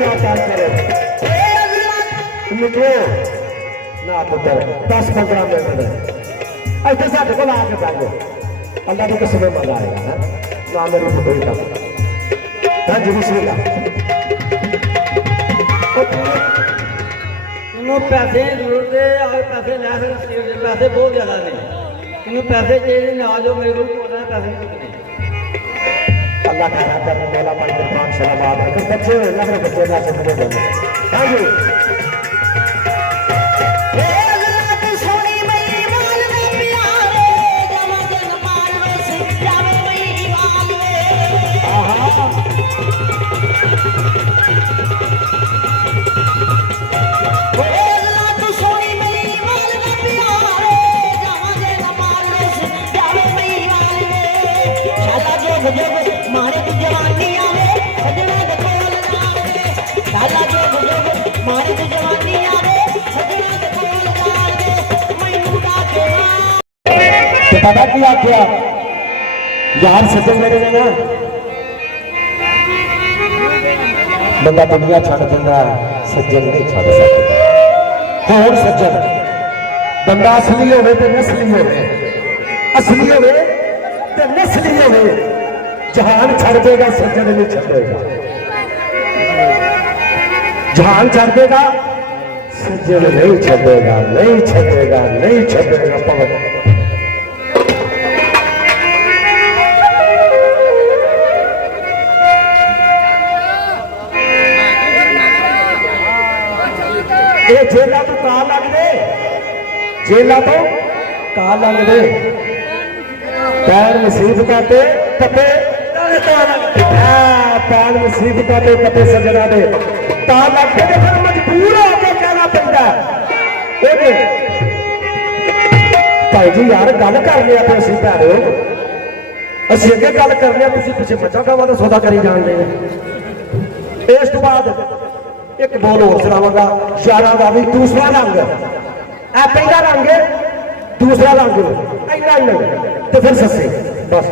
ना कर करे लिखो ना पुत्र 10-15 मिनट में ऐसे साथ को आके बैठो अल्लाह की कसम मजा आएगा ना ना मेरी पुत्री का हाँ जी बिस्मिल्लाह पैसे जरूरत है और पैसे ले सकते पैसे बहुत ज़्यादा ने तुम्हें पैसे चाहिए ना जो मेरे को पैसे नहीं अल्लाह का नाम करने वाला भाई कुर्बान सलावत है कुछ बच्चे लग रहे बच्चे ना समझे बोले हाँ जी मारे तू जवानी आवे सजना दे कोल जावे लाला जो बुजुर्ग मारे तू जवानी आवे सजना दे कोल जावे मैनू का के तो पता क्या क्या यार सज्जन मेरे ने ना बंदा दुनिया छड़ देंदा सज्जन नहीं छड़ सकता कौन सज्जन बंदा असली होवे ते नस्ली होवे असली होवे ते नस्ली होवे जहान छड़ देगा सज्जन नहीं छड़ेगा जहान छड़ देगा सज्जन नहीं छड़ेगा नहीं छड़ेगा नहीं छड़ेगा पवन ये जेला तो कहा लग दे जेला तो कहा लग दे पैर नसीब करते पते पैर नसीब करते पते सजना दे ता लगते तो फिर मजबूर होकर कहना पैदा भाई जी यार गल कर लिया तो असं भैरो असं अगे गल कर लिया तुम पिछे मचा गावा का सौदा करी जान रहे इस तो बाद एक बोल होर सुनावांगा यारा का भी दूसरा रंग ए पहला रंग दूसरा रंग इन्ना ही तो फिर सस्से बस